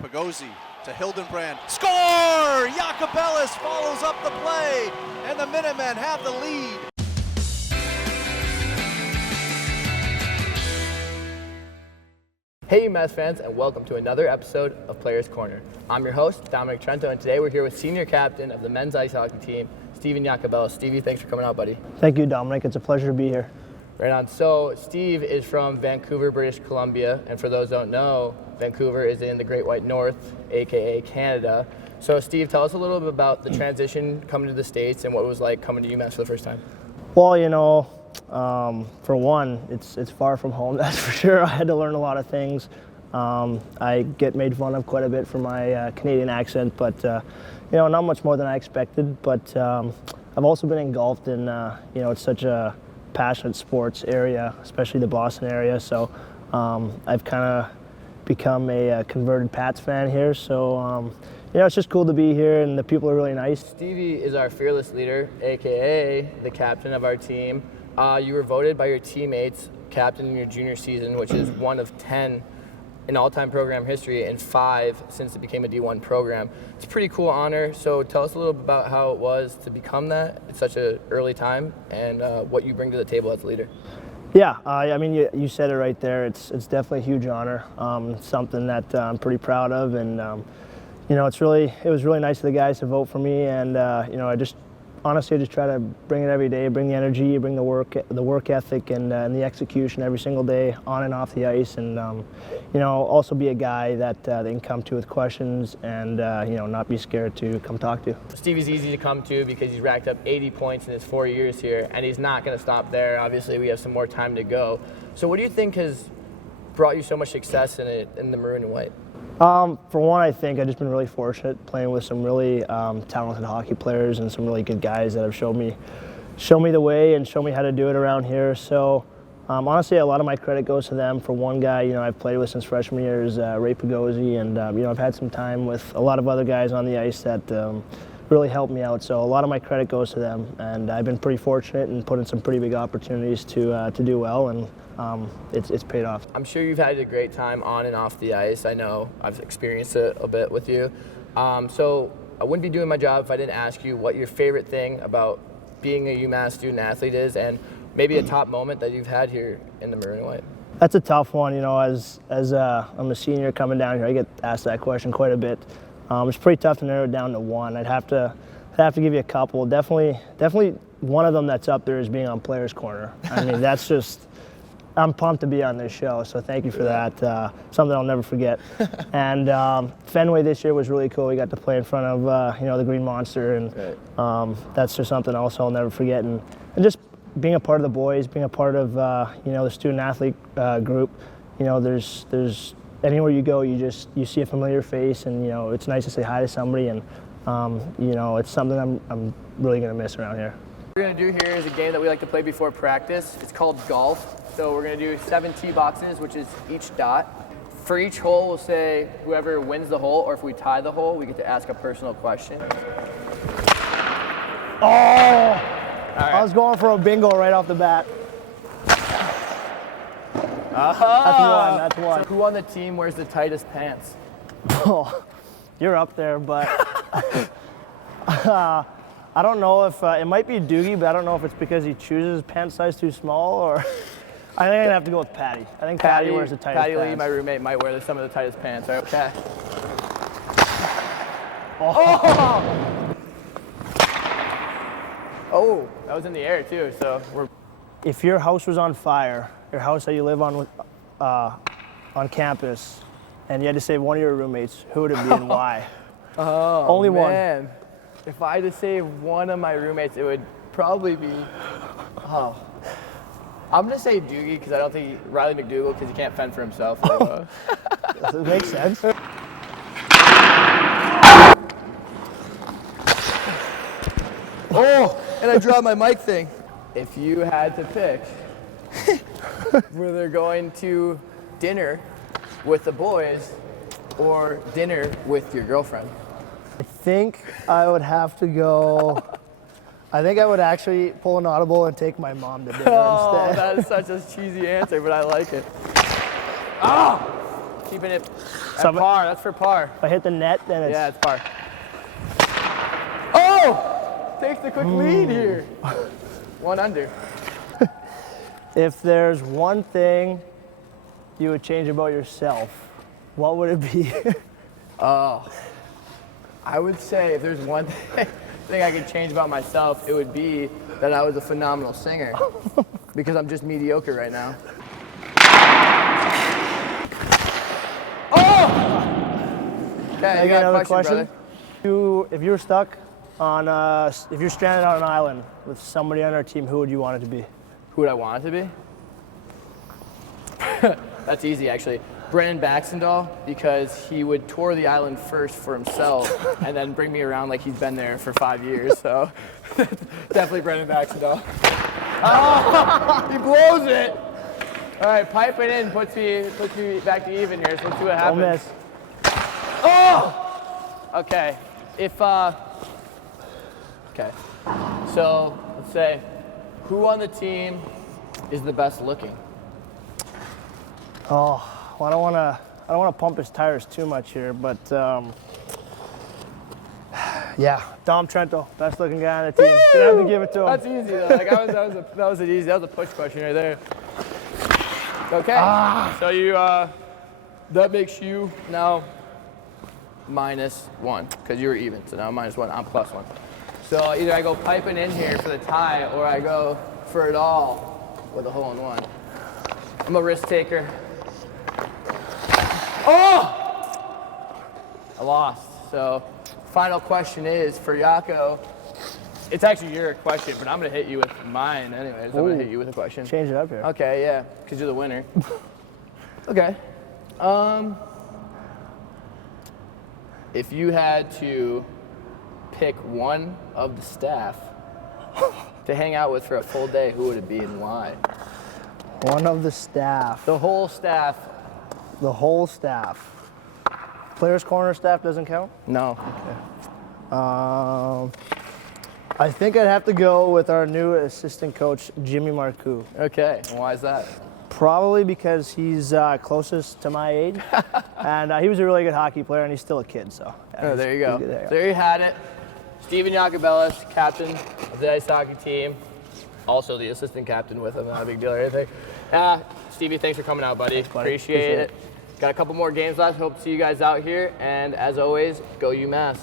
Pagozzi to Hildenbrand. Score! Iacobellis follows up the play, and the Minutemen have the lead. Hey UMass fans, and welcome to another episode of Players Corner. I'm your host, Dominic Trento, and today we're here with senior captain of the men's ice hockey team, Stephen Iacobellis. Stevie, thanks for coming out, buddy. Thank you, Dominic. It's a pleasure to be here. Right on. So Steve is from Vancouver, British Columbia, and for those who don't know, Vancouver is in the Great White North, aka Canada. So Steve, tell us a little bit about the transition coming to the States and what it was like coming to UMass for the first time. Well, for one, it's far from home, that's for sure. I had to learn a lot of things. I get made fun of quite a bit for my Canadian accent, but not much more than I expected. But I've also been engulfed in, it's such a passionate sports area, especially the Boston area. So I've kind of become a converted Pats fan here. So it's just cool to be here, and the people are really nice. Stevie is our fearless leader, aka the captain of our team. You were voted by your teammates captain in your junior season, which is one of 10 in all-time program history and 5 since it became a D1 program. It's a pretty cool honor. So tell us a little bit about how it was to become that at such an early time, and what you bring to the table as a leader. Yeah, you said it right there. It's definitely a huge honor. Something that I'm pretty proud of, and it was really nice of the guys to vote for me, and I just try to bring it every day, bring the energy, bring the work ethic, and the execution every single day, on and off the ice, and also be a guy that they can come to with questions, and not be scared to come talk to. Stevie's easy to come to because he's racked up 80 points in his 4 years here, and he's not going to stop there. Obviously, we have some more time to go. So what do you think has brought you so much success in the maroon and white? For one, I think I've just been really fortunate playing with some really talented hockey players and some really good guys that have shown me the way and shown me how to do it around here. So honestly, a lot of my credit goes to them. For one guy, I've played with since freshman year is Ray Pagozzi, and I've had some time with a lot of other guys on the ice that really helped me out. So a lot of my credit goes to them, and I've been pretty fortunate and put in some pretty big opportunities to do well, and it's paid off. I'm sure you've had a great time on and off the ice. I know I've experienced it a bit with you. So I wouldn't be doing my job if I didn't ask you what your favorite thing about being a UMass student athlete is, and maybe a top moment that you've had here in the maroon and white. That's a tough one. As I'm a senior coming down here, I get asked that question quite a bit. It's pretty tough to narrow it down to one. I'd have to give you a couple. Definitely one of them that's up there is being on Players Corner. I mean, that's just, I'm pumped to be on this show, so thank you for that. Something I'll never forget. And Fenway this year was really cool. We got to play in front of the Green Monster, and that's just something else I'll never forget. And just being a part of the boys, being a part of the student athlete group. There's anywhere you go, you see a familiar face, and it's nice to say hi to somebody, and it's something I'm really gonna miss around here. What we're going to do here is a game that we like to play before practice. It's called golf. So we're going to do 7 tee boxes, which is each dot. For each hole, we'll say whoever wins the hole, or if we tie the hole, we get to ask a personal question. Oh! All right. I was going for a bingo right off the bat. That's one. So who on the team wears the tightest pants? Oh, you're up there, but I don't know if it might be Doogie, but I don't know if it's because he chooses pant size too small, or I think I'd have to go with Patty. I think Patty wears the tightest pants. Patty Lee, my roommate, might wear some of the tightest pants. All right, okay. Oh, that was in the air too. So If your house was on fire, your house that you live on campus, and you had to save one of your roommates, who would it be and why? Only man. One. If I had to save one of my roommates, it would probably be, I'm gonna say Doogie because I don't think Riley McDougal because he can't fend for himself. Does it make sense? Oh, and I dropped my mic thing. If you had to pick whether going to dinner with the boys or dinner with your girlfriend. I think I would have to go. I think I would actually pull an audible and take my mom to dinner instead. That is such a cheesy answer, but I like it. Oh! keeping it at So if- par. That's for par. If I hit the net, then it's. Yeah, it's par. Oh! Takes the quick lead here. 1 under. If there's one thing you would change about yourself, what would it be? I would say if there's one thing I could change about myself, it would be that I was a phenomenal singer. Because I'm just mediocre right now. Oh! Okay, I you got got a another question, brother? If you were stuck on, if you're stranded on an island with somebody on our team, who would you want it to be? Who would I want it to be? That's easy, actually. Brandon Baxendall, because he would tour the island first for himself and then bring me around like he's been there for 5 years. So definitely Brandon Baxendall. Oh, he blows it. All right, pipe it in, puts me back to even here. So let's see what Don't happens. miss. Oh! Okay. Okay. So let's say, who on the team is the best looking? Oh, well, I don't want to pump his tires too much here, but yeah, Dom Trento, best looking guy on the team. Gonna have to give it to him. That's easy though. Like that was a push question right there. Okay. So you that makes you now -1 because you were even. So now -1. I'm +1. So either I go piping in here for the tie, or I go for it all with a hole-in-one. I'm a risk taker. Oh! I lost. So final question is for Jaco. It's actually your question, but I'm gonna hit you with mine anyways. I'm gonna hit you with a question. Change it up here. Okay, yeah, because you're the winner. Okay. If you had to pick one of the staff to hang out with for a full day, who would it be and why? One of the staff. The whole staff. The whole staff. Players' corner staff doesn't count? No. I think I'd have to go with our new assistant coach, Jimmy Marcoux. Okay, and why is that? Probably because he's closest to my age, and he was a really good hockey player, and he's still a kid. So. Yeah, Oh, there you go. There you go. There you had it. Steven Iacobellis, captain of the ice hockey team. Also the assistant captain with him, not a big deal or anything. Stevie, thanks for coming out, buddy. Thanks, buddy. Appreciate it. Got a couple more games left. Hope to see you guys out here. And as always, go UMass.